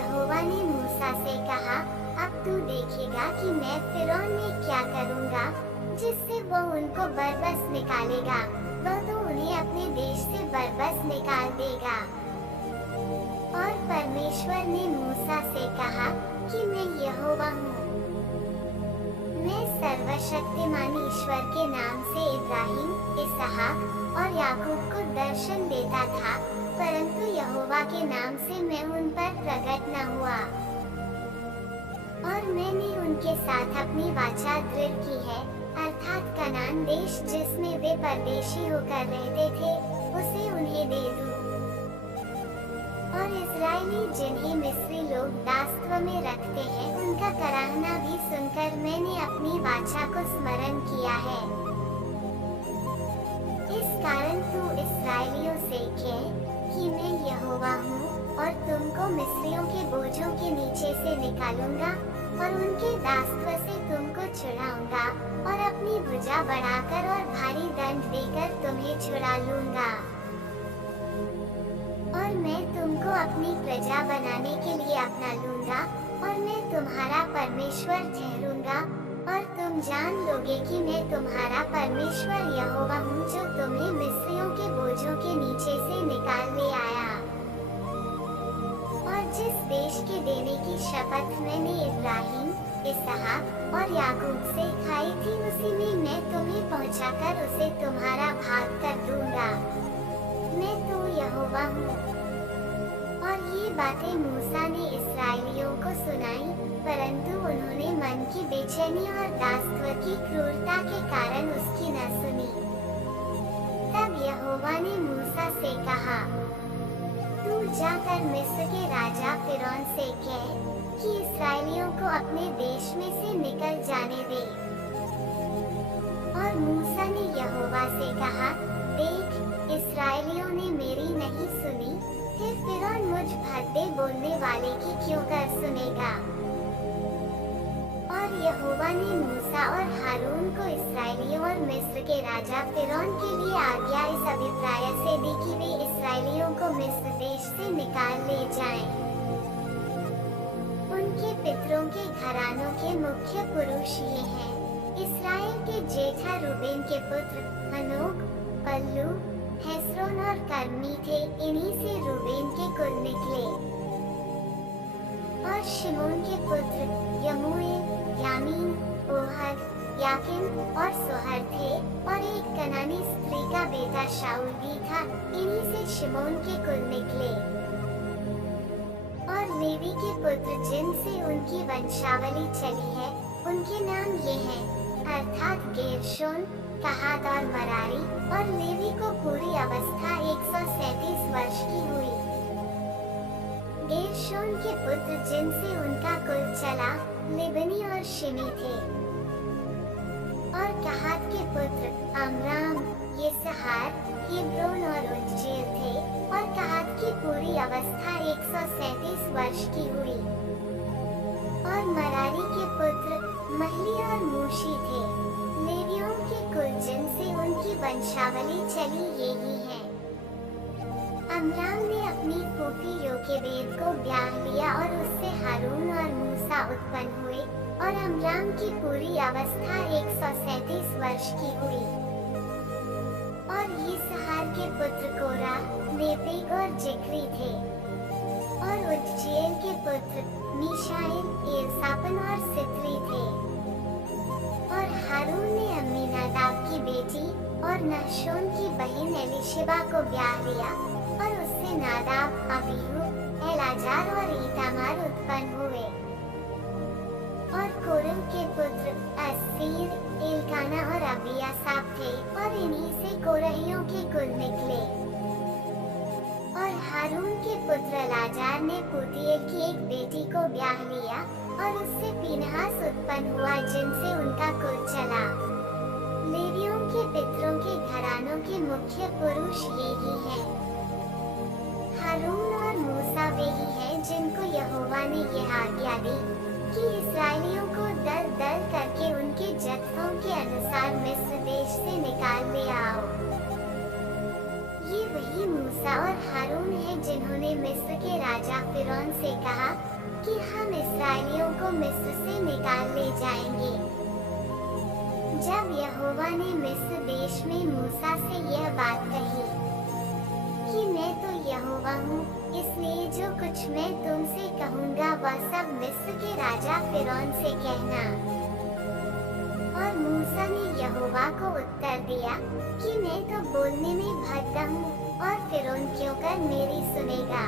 यहोवा ने मूसा से कहा, अब तू देखेगा कि मैं फिरौन में क्या करूँगा, जिससे वो उनको बरबस निकालेगा। वो तो उन्हें अपने देश से बरबस निकाल देगा। और परमेश्वर ने मूसा से कहा कि मैं यहोवा हूँ। मैं सर्वशक्तिमान ईश्वर के नाम से इब्राहिम, इसहाक और याकूब को दर्शन देता था, परंतु यहोवा के नाम से मैं उन पर प्रकट न हुआ। और मैंने उनके साथ अपनी वाचा दृढ़ की है, अर्थात कनान देश जिसमें वे परदेशी होकर रहते थे, उसे उन्हें दे दूं। और इस्राएली जिन्हें मिस्री लोग दासत्व में रखते हैं, उनका कराहना भी सुनकर मैंने अपनी वाचा को स्मरण किया है। इस कारण तू इस्राएलियों से कह कि मैं यहोवा हूँ, और तुमको मिस्रियों के बोझों के नीचे से निकालूंगा और उनके दासत्व से तुमको छुड़ाऊंगा, और अपनी भुजा बढ़ाकर और भारी दंड देकर तुम्हें छुड़ा लूंगा। और मैं तुमको अपनी प्रजा बनाने के लिए अपना लूंगा, और मैं तुम्हारा परमेश्वर ठहरूंगा, और तुम जान लोगे कि मैं तुम्हारा परमेश्वर यहोवा हूँ, जो तुम्हें मिस्रियों के बोझों के नीचे से निकाल ले आया। और जिस देश के देने की शपथ मैंने इब्राहिम, इसहाक और याकूब से खाई थी, उसी में मैं तुम्हें पहुंचाकर उसे तुम्हारा भाग कर दूंगा। मैं तो यहोवा हूँ। और ये बातें मूसा ने इस्राएलियों को सुनाई, परंतु उन्होंने मन की बेचैनी और दासत्व की क्रूरता के कारण उसकी न सुनी। तब यहोवा ने मूसा से कहा, तू जाकर मिस्र के राजा फिरौन से कह कि इस्राएलियों को अपने देश में से निकल जाने दे। और मूसा ने यहोवा से कहा, देख, इस्राएलियों ने मेरी नहीं सुनी, फिर फिरौन मुझ भद्दे बोलने वाले की क्यों कर सुनेगा। और यहोवा ने मूसा और हारून को इस्राएलियों और मिस्र के राजा फिरौन के लिए आज्ञा इस अभिप्राय से दी कि वे इस्राएलियों को मिस्र देश से निकाल ले जाएं। उनके पितरों के घरानों के मुख्य पुरुष ये हैं: इस्राएल के जेठा रूबेन के पुत्र हनोक, पल्लू, हेस्रोन और कर्मी थे। इन्हीं से रूबेन के कुल निकले। और शिमोन के पुत्र यमूएल, यामीन, ओहद, याकिन और सोहर थे। और एक कनानी स्त्री का बेटा शाऊल भी था। इन्हीं से शिमोन के कुल निकले। और लेवी के पुत्र जिनसे उनकी वंशावली चली है, उनके नाम ये हैं, अर्थात गेर्शोन, कहात और मरारी। और लेवी को पूरी अवस्था 137 वर्ष की हुई। गेर्शोन के पुत्र जिनसे उनका कुल चला, लिबनी और शिमी थे। और कहात के पुत्र अमराम, यिसहार, हिब्रोन और उज्जील थे। और कहात की पूरी अवस्था 137 वर्ष की हुई। और मरारी के पुत्र महली और मूशी थे। लेवियों के कुल जिनसे उनकी वंशावली चली ये ही है। अमराम ने अपनी फूफी योकेबेद को ब्याह लिया, और उससे हारून और मूसा उत्पन्न हुए। और अमराम की पूरी अवस्था 137 वर्ष की हुई। और यिसहार के पुत्र कोरा, नेपेग और जिक्री थे। और उज्जीएल के पुत्र मीशाएल, एलसापन और सित्री थे। और हारून ने अम्मीनादाब की बेटी और नहशोन की बहन एलीशिबा को ब्याह लिया, और उससे नादाब, अबीहू, एलाजार और ईतामार उत्पन्न हुए। और कोरह के पुत्र अस्सीर, एलकाना और अबियासाप थे। और इन्हीं से कोरहियों के कुल निकले। और हारून के पुत्र एलाजार ने पुतीएल की एक बेटी को ब्याह लिया, और उससे पीनहास उत्पन्न हुआ जिनसे उनका कुल चला। लेवियों के पितरों के घरानों के मुख्य पुरुष ये ही हैं। हारून और मूसा वे ही हैं जिनको यहोवा ने यह आज्ञा दी कि इस्राएलियों को दल दल करके उनके जत्थों के अनुसार मिस्र देश से निकाल ले आओ। ये वही मूसा और हारून हैं जिन्होंने मिस्र के राजा फिरौन से कहा, कि हम इस्राएलियों को मिस्र से निकाल ले जाएंगे। जब यहोवा ने मिस्र देश में मूसा से यह बात कही कि मैं तो यहोवा हूँ, इसलिए जो कुछ मैं तुमसे कहूँगा वह सब मिस्र के राजा फिरौन से कहना। और मूसा ने यहोवा को उत्तर दिया कि मैं तो बोलने में भद्दा हूँ, और फिरौन क्यों कर मेरी सुनेगा।